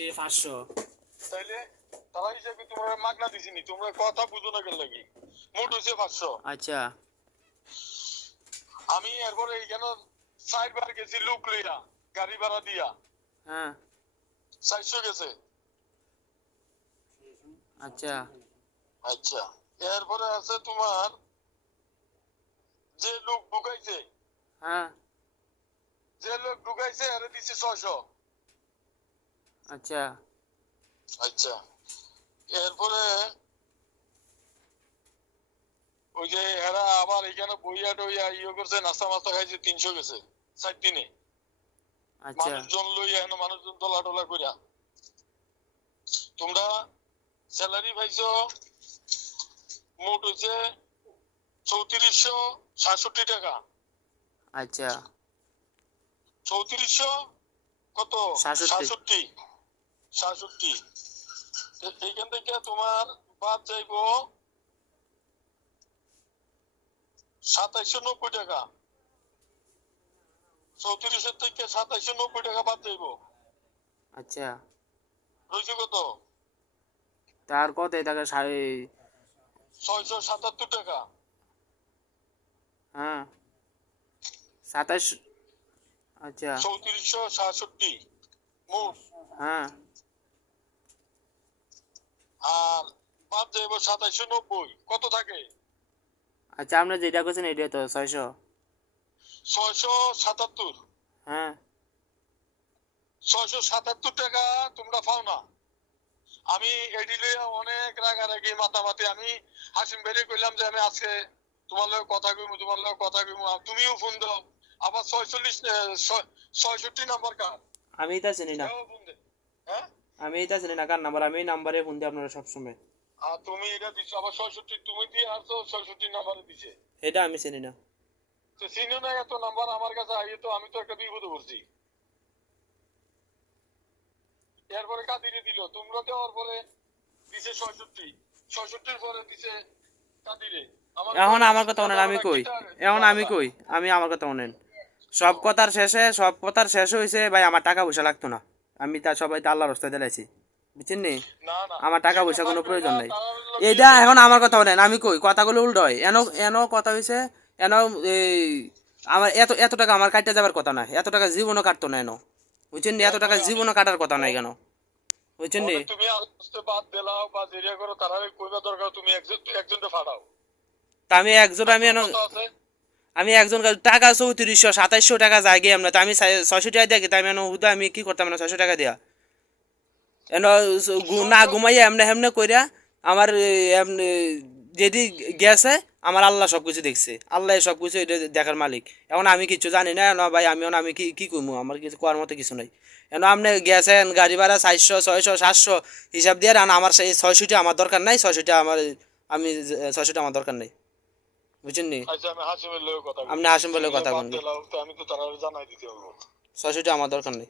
এই 500 তাইলে তারা হিসাবে তোমরা মাগনা দিছিনি, তোমরা কথা বুঝো না কেন লাগি। মোট হইছে 500। আচ্ছা আমি এরপরে এইখানে 4 বার গেছি লোক লইয়া, গাড়ি ভাড়া দিয়া। হ্যাঁ 400 গেছে। আচ্ছা আচ্ছা, এরপরে আছে তোমার যে লোক ঢুকাইছে, হ্যাঁ আরে দিছে 600। আচ্ছা আচ্ছা, এরপরে ওই যে এরা আবার এখানে বইয়া টইয়া ইয়ে করছে, নাস্তা মাস্তা খাইছে, 300 গেছে 4 দিনে। আচ্ছা মানুষজন লইয়া এনে মানুষজন তোলা টোলা কইরা। তোমরা স্যালারি পাইছো মোট হইছে 3467 টাকা। আচ্ছা 3400 কত 67 67। এইখান থেকে তোমার বাদ যাইবো 2790 টাকা। 3400 থেকে 2790 টাকা বাদ যাইবো। আচ্ছা রয়েছে কত? তার কত টাকা 677 টাকা। হ্যাঁ 27 আচ্ছা 3467 মোট। হ্যাঁ আর বাদ যাইবো 2790। কত থাকে? আচ্ছা আমরা যেটা করছেন এটা তো 600 677। হ্যাঁ 677 টাকা তোমরা পাও না। আমি এডি লইয়া অনেক রাগারাগি মাতামাতি। আমি হাসিম ভাইরে কইলাম যে আমি আজকে তোমার লগে কথা কইমু, তুমিও ফোন দাও। আবার 66 নাম্বার কার? আমি এটা চিনি না, এও ফোন দে। হ্যাঁ, আমি এটা চিনি না কার নাম্বার, আমি এই নাম্বারে ফোন দিই আপনারা সবসময়। আর তুমি এটা দিছো আবার 66, তুমি দিয়ে আসছো 66 নাম্বারে দিছে। এটা আমি চিনি না। তো চিনো না এত নাম্বার আমার কাছে আইয়ে, তো আমি তো একটা বিপদে পড়ছি। এরপরে কাদিরে দিল, তোমরা দেওয়ার পরে দিছে 66 পরে দিছে কাদিরে। এখন আমার কথা বলেন, আমি কই এখন আমি কই আমি আমার কথা বলেন। সব কথার শেষে হয়েছে ভাই আমার টাকা পয়সা লাগতো না, আমি তা সবাই তো আল্লাহর রাস্তায় দিলাইছি, বুঝছেন নি? না না, আমার টাকা পয়সা কোনো প্রয়োজন নাই। তারা এইটা এখন আমার কথা বলেন, আমি কই কথাগুলো উল্টো হয়। এন কথা হয়েছে, এন এই আমার এত এত টাকা আমার কাটতে যাবার কথা না, এত টাকা জীবনও কাটতো না এন, বুঝছেন নি? এত টাকা জীবনও কাটার কথা নাই কেন, বুঝছেন নি? তুমি আস্তে বাদ দিলাও বা জেরিয়া করো, তারা কইবা দরকার তুমি একজনকে ফাটাও। তা আমি একজন কত আছে? আমি একজন টাকা 3400 টাকা যায় গিয়ে আমরা, তো আমি 600 টাকা দিয়ে আমি হুদা আমি কি করতাম না 600 টাকা দিয়া এন না ঘুমাইয়া এমনি হেমনে কইরা আমার এমনি যেদি গেছে, আমার আল্লাহ সব কিছু দেখছে, আল্লাহ সব কিছু এটা দেখার মালিক। এখন আমি কিছু জানি না না ভাই, আমি কি কি করবো, আমার কিছু করার মতো কিছু নাই। এখন আপনি গেছেন গাড়ি ভাড়া 400 600 700 হিসাব দিয়ে, আর আমার সেই 600টা আমার দরকার নাই, 600টা আমার আমি 600টা আমার দরকার নেই, বুঝছেন নি? আচ্ছা, আমি হাসিমের লগে কথা বলি। আপনি হাসিম বলে কথা বাদ বলবেন, দিলাও তো আমি তো তারা জানাই দিতে হবে। 600টা আমার দরকার নেই।